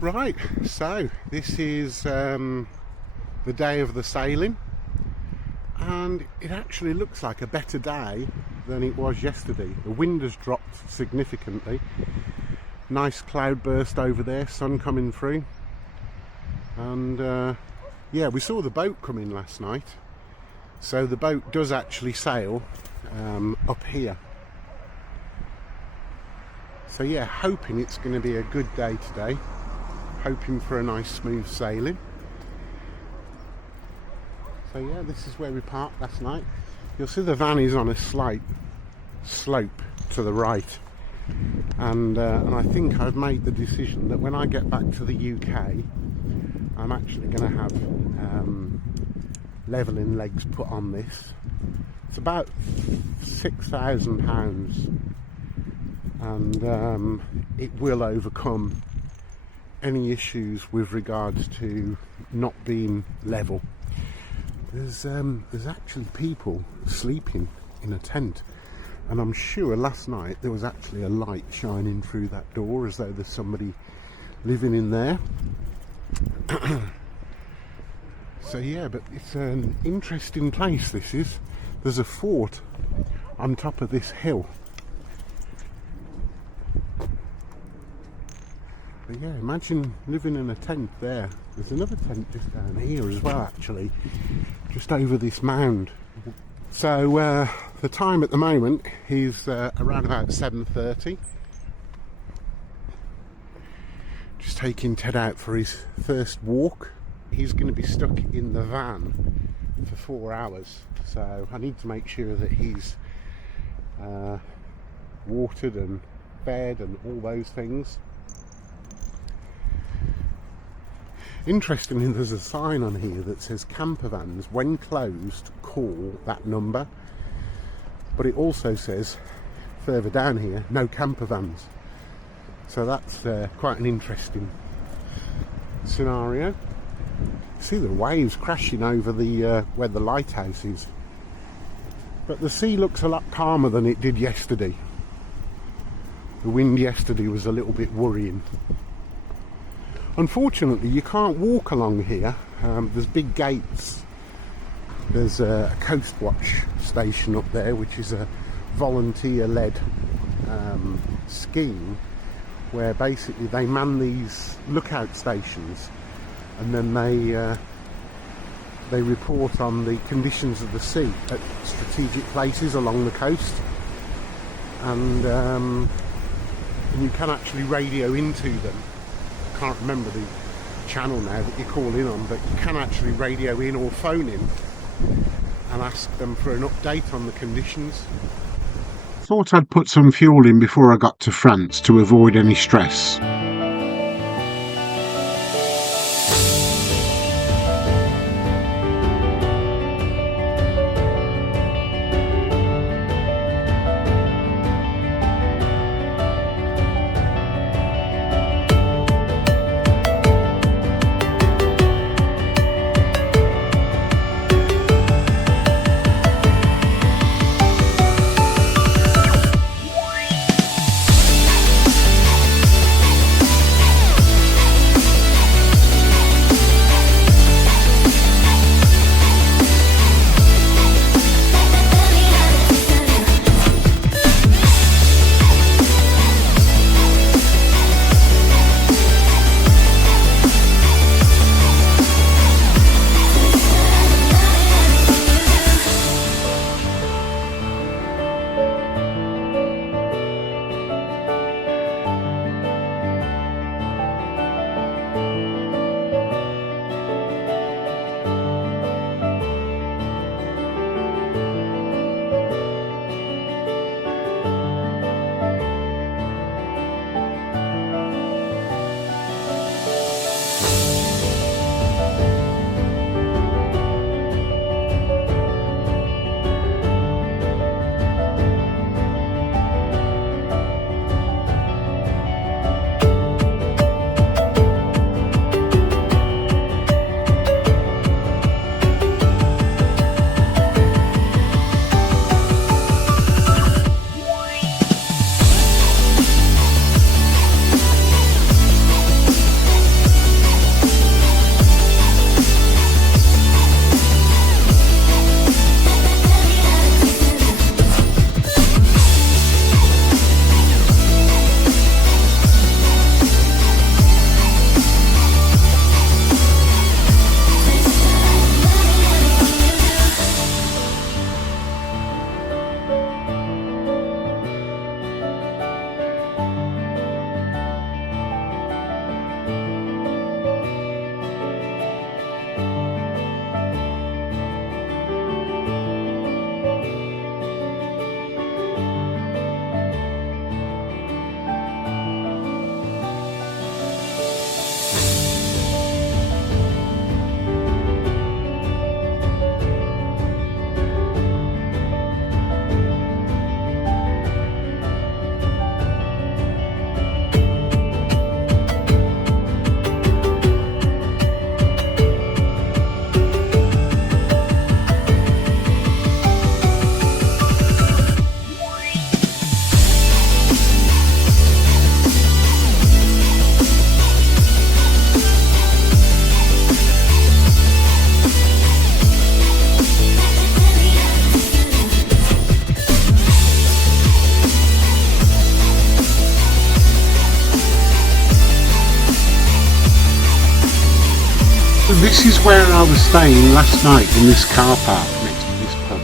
Right, so this is the day of the sailing, and it actually looks like a better day than it was yesterday. The wind has dropped significantly. Nice cloud burst over there, sun coming through, and yeah, we saw the boat come in last night, so the boat does actually sail up here. So yeah, hoping it's going to be a good day today, hoping for a nice smooth sailing. So yeah, this is where we parked last night. You'll see the van is on a slight slope to the right, and I think I've made the decision that when I get back to the UK, I'm actually going to have levelling legs put on this. It's about £6,000, and it will overcome any issues with regards to not being level. There's actually people sleeping in a tent, and I'm sure last night there was actually a light shining through that door as though there's somebody living in there. So yeah, but it's an interesting place, this is. There's a fort on top of this hill. But yeah, imagine living in a tent there. There's another tent just down here as well, actually, just over this mound. So the time at the moment is around about 7:30. Just taking Ted out for his first walk. He's going to be stuck in the van for 4 hours, so I need to make sure that he's watered and fed and all those things. Interestingly, there's a sign on here that says camper vans, when closed, call that number. But it also says further down here, no camper vans. So that's quite an interesting scenario. See the waves crashing over the where the lighthouse is. But the sea looks a lot calmer than it did yesterday. The wind yesterday was a little bit worrying. Unfortunately, you can't walk along here. There's big gates. There's a Coast Watch station up there, which is a volunteer-led scheme where basically they man these lookout stations, and then they report on the conditions of the sea at strategic places along the coast, and you can actually radio into them. Can't remember the channel now that you call in on, but you can actually radio in or phone in and ask them for an update on the conditions. Thought I'd put some fuel in before I got to France to avoid any stress. This is where I was staying last night, in this car park next to this pub.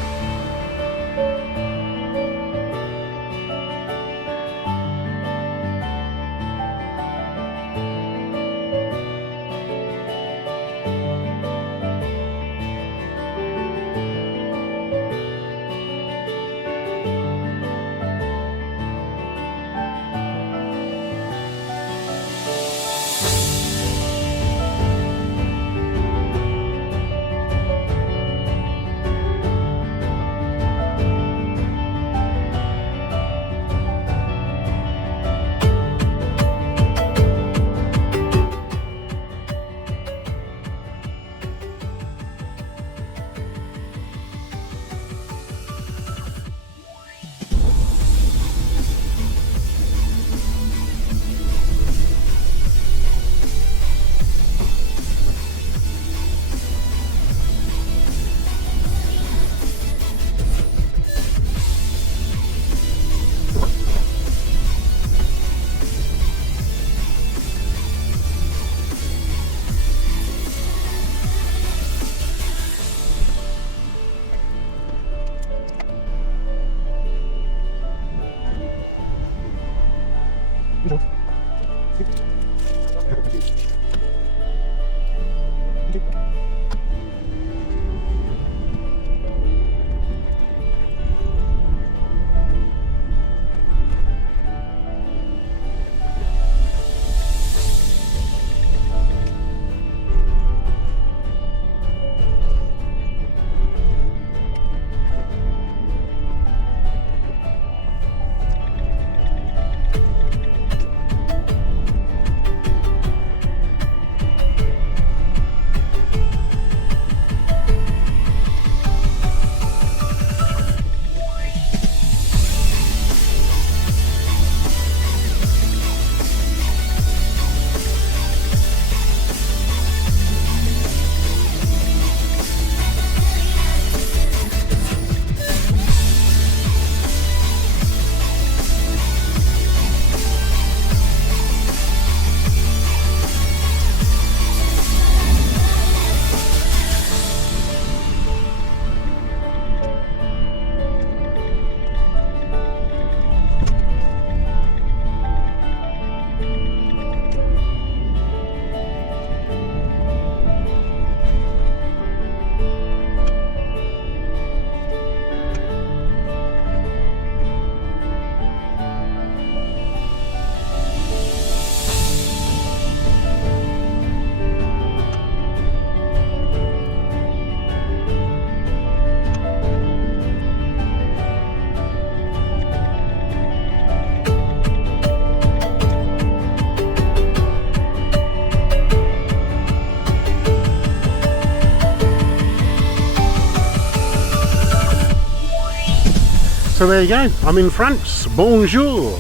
So there you go, I'm in France. Bonjour!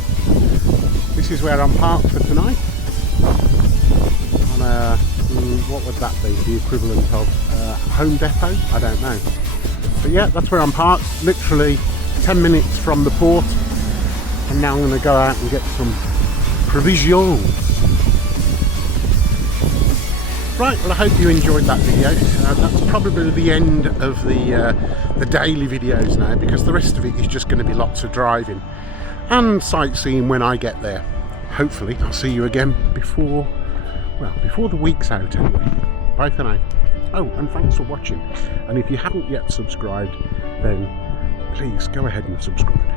This is where I'm parked for tonight. On a, what would that be? The equivalent of Home Depot? I don't know. But yeah, that's where I'm parked. Literally 10 minutes from the port. And now I'm going to go out and get some provisions. Right, well I hope you enjoyed that video. That's probably the end of the daily videos now, because the rest of it is just going to be lots of driving and sightseeing when I get there. Hopefully I'll see you again before the week's out anyway. Bye for now. Oh, and thanks for watching. And if you haven't yet subscribed, then please go ahead and subscribe.